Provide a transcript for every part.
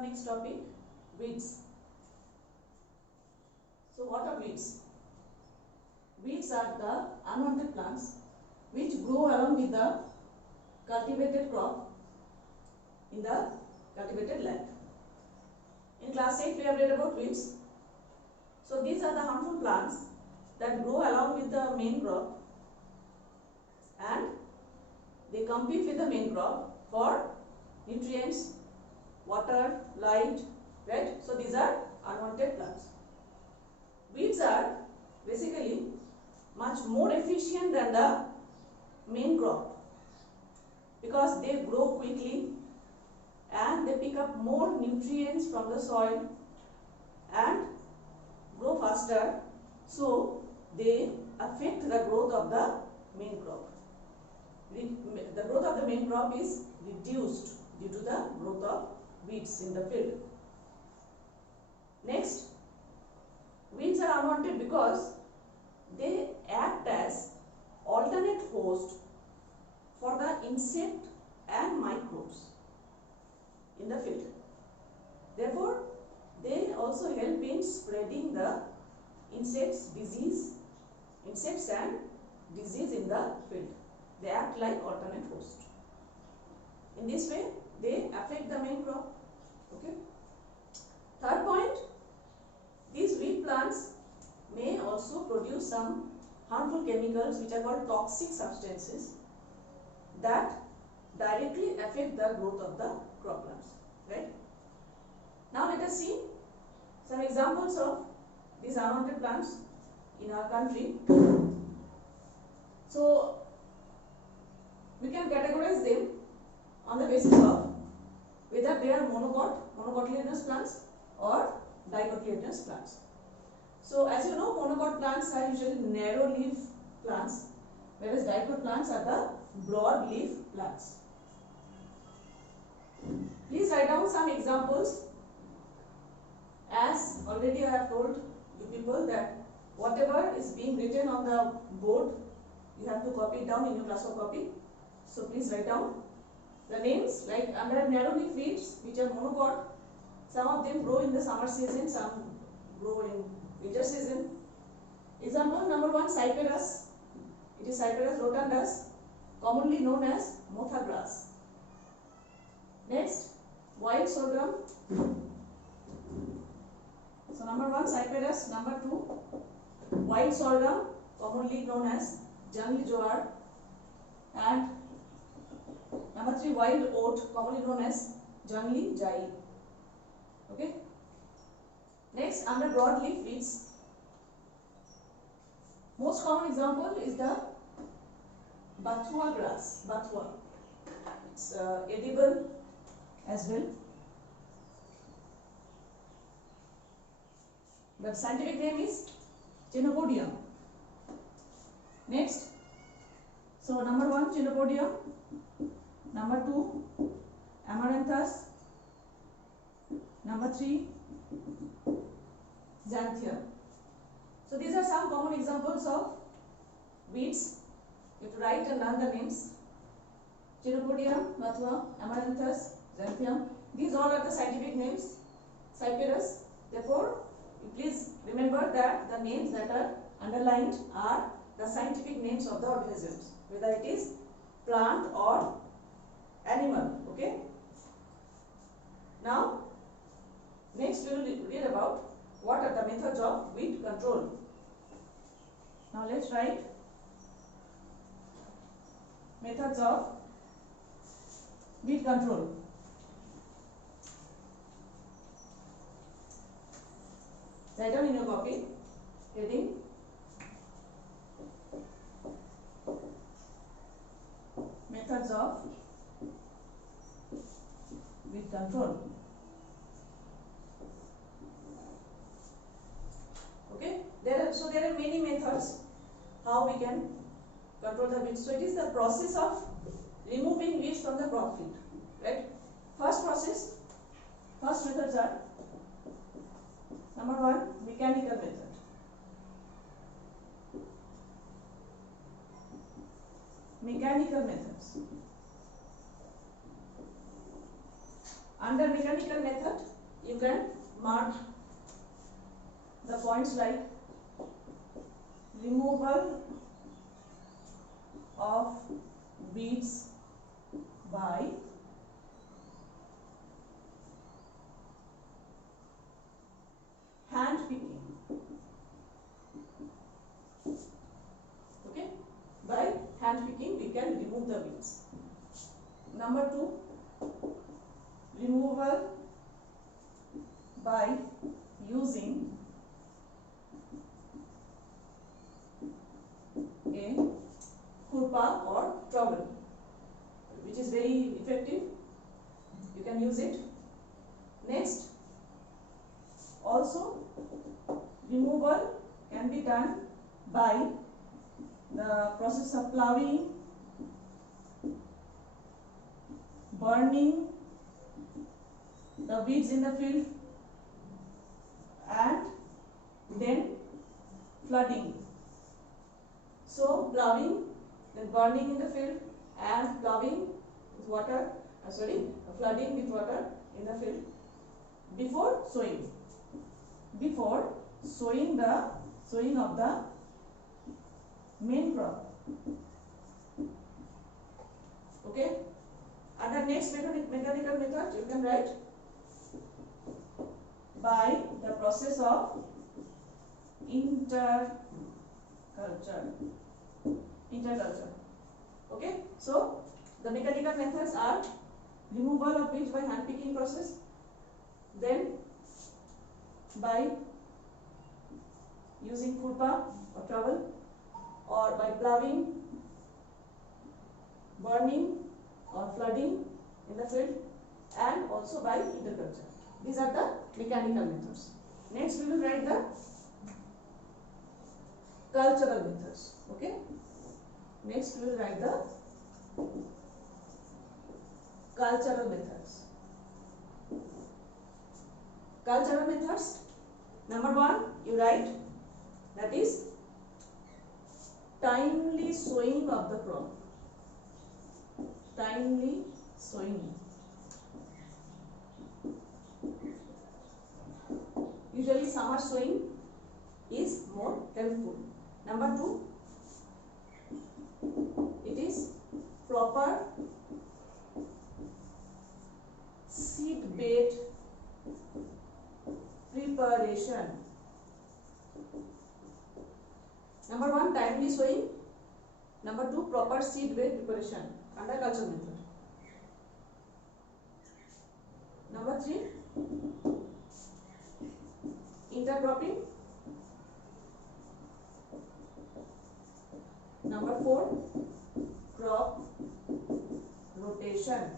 our next topic, weeds. So what are weeds? Weeds are the unwanted plants which grow along with the cultivated crop in the cultivated land. In class 8 we have read about weeds. So these are the harmful plants that grow along with the main crop and they compete with the main crop for nutrients, water, light, right? So these are unwanted plants. Weeds are basically much more efficient than the main crop because they grow quickly and they pick up more nutrients from the soil and grow faster, so they affect the growth of the main crop. The growth of the main crop is reduced due to the growth of weeds in the field. Next, weeds are unwanted because they act as alternate host for the insect and microbes in the field. Therefore, they also help in spreading the insects and disease in the field. They act like alternate host. In this way, they affect the main crop. Okay. Third point, these weed plants may also produce some harmful chemicals which are called toxic substances that directly affect the growth of the crop plants. Right? Now let us see some examples of these unwanted plants in our country. So we can categorize them on the basis of whether they are monocotyledonous plants or dicotyledonous plants. So as you know, monocot plants are usually narrow leaf plants, whereas dicot plants are the broad leaf plants. Please write down some examples. As already I have told you people that whatever is being written on the board, you have to copy it down in your class of copy. So please write down the names, like under narrow leaf weeds which are monocot. Some of them grow in the summer season, some grow in winter season. Example number 1, Cyperus. It is Cyperus rotundus, commonly known as motha grass. Next, wild sorghum. So number 1, Cyperus. Number 2, wild sorghum, commonly known as jungli jowar. And number 3, wild oat, commonly known as jungli jai. Okay. Next, under broadleaf weeds, most common example is the bathua grass. Bathua. It's edible as well. The scientific name is Chenopodium. Next, so number 1, Chenopodium. Number 2, Amaranthus. Number 3, Xanthium. So these are some common examples of weeds. You have to write and learn the names. Chenopodium, Bathua, Amaranthus, Xanthium. These all are the scientific names. Cyperus. Therefore, you please remember that the names that are underlined are the scientific names of the organisms, whether it is plant or animal. Okay. Now, next we will read about what are the methods of weed control. Now let's write methods of weed control. Write down in your copy heading methods of weed control. Okay, there are many methods how we can control the weeds. So it is the process of removing weeds from the crop field, right? First methods are number 1, mechanical method. Mechanical methods. Under mechanical method, you can mark the points like removal of weeds by hand picking. Okay, by hand picking we can remove the weeds. Number 2, removal by using a khurpa or trowel, which is very effective. You can use it. Next, also removal can be done by the process of ploughing, burning the weeds in the field, and then flooding. So ploughing, then burning in the field, and ploughing with water, flooding with water in the field before sowing. Before sowing of the main crop. Okay. Under next mechanical method, you can write by the process of interculture. Okay. So the mechanical methods are removal of weeds by hand picking process, then by using khurpa or trowel, or by ploughing, burning or flooding in the field, and also by interculture. These are the mechanical methods. Next we will write the cultural methods. Okay. Next we will write the cultural methods. Cultural methods. Number 1, you write, that is timely sowing of the crop. Timely sowing. Usually summer sowing is more helpful. Number 2, it is proper seed bed preparation. Number 1, timely sowing. Number 2, proper seed bed preparation under culture method. Number 3, intercropping. Number 4, crop rotation.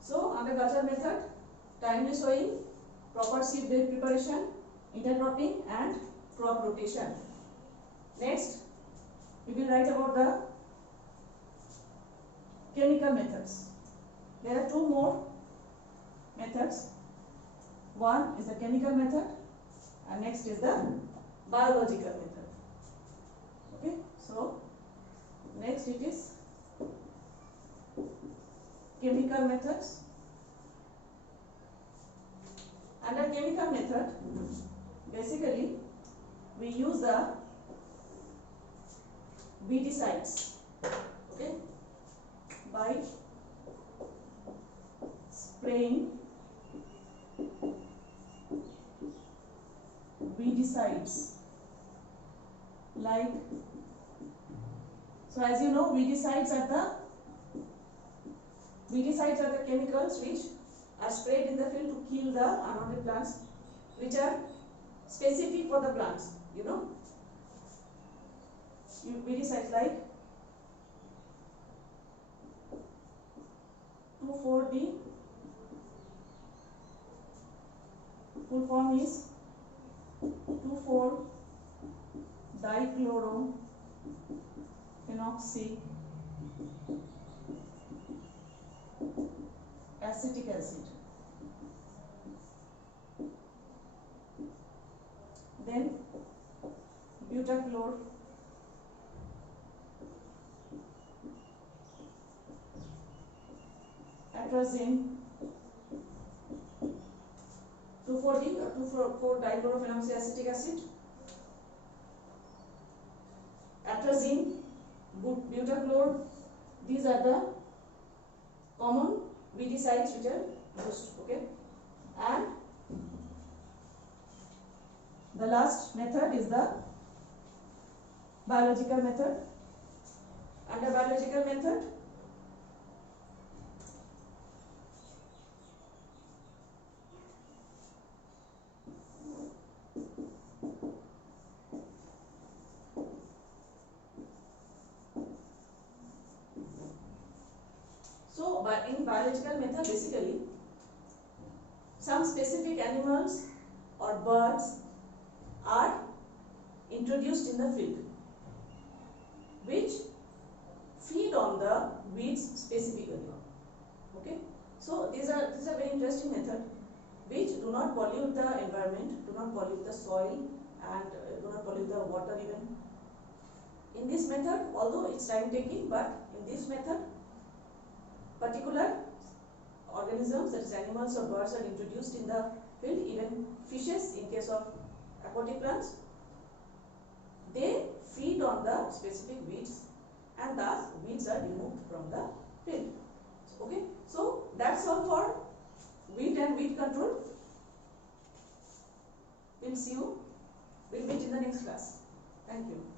So under culture method, timely sowing, proper seed bed preparation, intercropping, and crop rotation. Next, we will write about the chemical methods. There are 2 more methods. One is the chemical method, and next is the biological method. Okay, so next it is chemical methods. Under chemical method, basically we use the weedicides. Okay, by spraying weedicides, like, so as you know, weedicides are the chemicals which are sprayed in the field to kill the unwanted plants, which are specific for the plants. You know, weedicides like 2,4-D, full form is 2,4-dichlorophenoxy acetic acid. Then butachlor, atrazine 2,4-D or 2,4-dichlorophenoxyacetic acid, atrazine, butachlor. These are the common weedicides which are used. Okay, and the last method is the biological method. Under biological method, in biological method, basically some specific animals or birds are introduced in the field which feed on the weeds specifically. Okay, so these are very interesting method which do not pollute the environment, do not pollute the soil, and do not pollute the water even. In this method, although it's time taking, but in this method particular organisms, that is animals or birds, are introduced in the field, even fishes in case of aquatic plants. They feed on the specific weeds and thus weeds are removed from the field. Okay, so that's all for weed and weed control. We'll meet in the next class. Thank you.